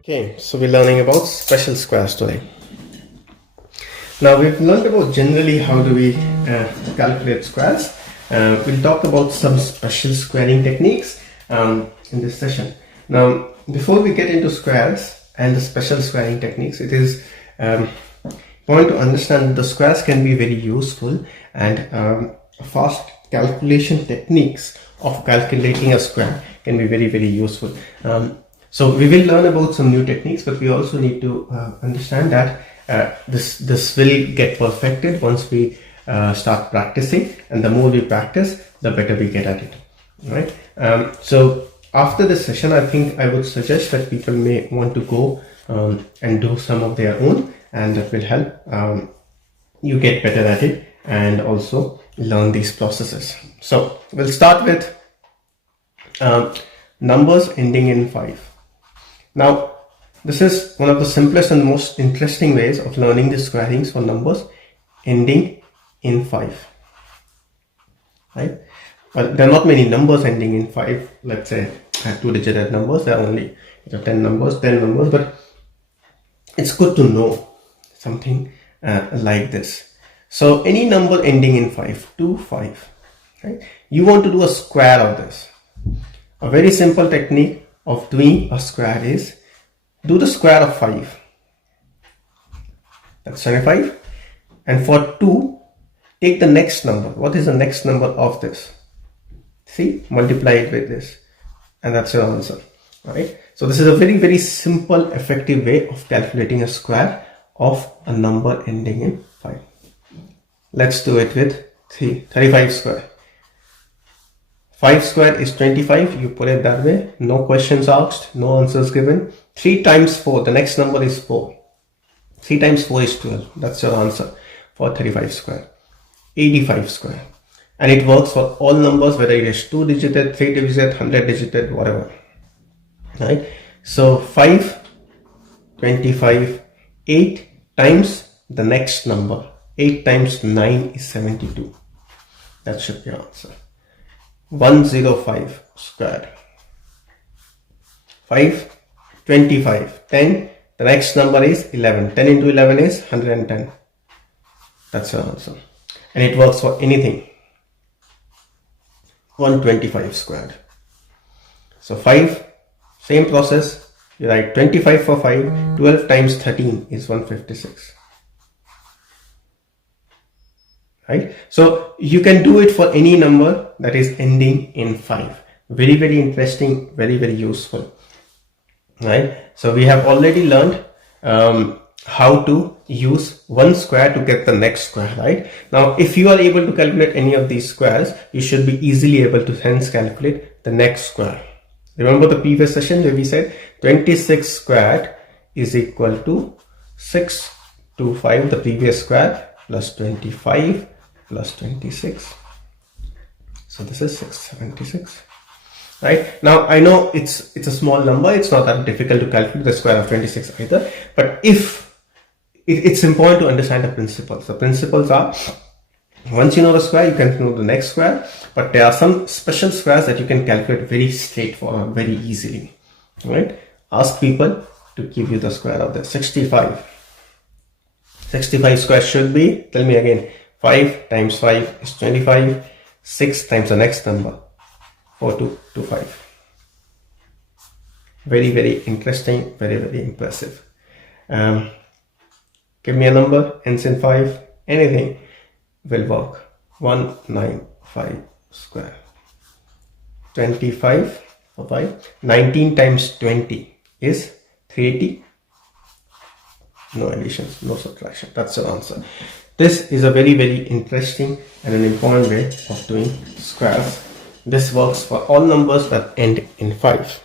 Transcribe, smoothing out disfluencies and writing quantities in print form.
Okay, so we're learning about special squares today. Now we've learned about generally how do we calculate squares. We'll talk about some special squaring techniques in this session. Now before we get into squares and the special squaring techniques, it is important to understand that the squares can be very useful and fast calculation techniques of calculating a square can be very useful. So we will learn about some new techniques, but we also need to understand that this will get perfected once we start practicing, and the more we practice, the better we get at it. Right? So after this session, I think I would suggest that people may want to go and do some of their own, and that will help you get better at it and also learn these processes. So we'll start with numbers ending in 5. Now, this is one of the simplest and most interesting ways of learning the squarings for numbers ending in 5. Right? Well, there are not many numbers ending in 5. Let's say 2-digit numbers. There are only 10 numbers, but it's good to know something like this. So any number ending in 5, 2, 5. Right? You want to do a square of this. A very simple technique of doing a square is do the square of 5. That's 25. And for 2, take the next number. What is the next number of this? See, multiply it with this, and that's your answer. Right? So this is a very simple, effective way of calculating a square of a number ending in 5. Let's do it with 35 square. 5 square is 25, you put it that way, no questions asked, no answers given. 3 times 4, the next number is 4. 3 times 4 is 12, that's your answer for 35 square. 85 square. And it works for all numbers, whether it is 2-digit, 3-digit, 100-digit, whatever. Right? So 5, 25, 8 times the next number. 8 times 9 is 72. That should be your answer. 105 squared. 5, 25, 10. The next number is 11. 10 into 11 is 110. That's your answer. And it works for anything. 125 squared. So 5, same process. You write 25 for 5. 12 times 13 is 156. Right? So you can do it for any number that is ending in 5. Very interesting, very useful. Right? So we have already learned how to use one square to get the next square. Right? Now, if you are able to calculate any of these squares, you should be easily able to hence calculate the next square. Remember the previous session where we said 26 squared is equal to 625, the previous square, plus 25 plus 26. So this is 676. Right? Now I know it's a small number, it's not that difficult to calculate the square of 26 either, but if it's important to understand the principles. The principles are, once you know the square, you can know the next square, but there are some special squares that you can calculate very straightforward, very easily. Right? Ask people to give you the square of this. 65. 65 square should be, tell me again, 5 times 5 is 25. 6 times the next number, 4225. Very interesting, very impressive. Give me a number, ends in 5, anything will work. 195 square. 25 for 5. 19 times 20 is 380. No additions, no subtraction. That's your answer. This is a very interesting and an important way of doing squares. This works for all numbers that end in 5.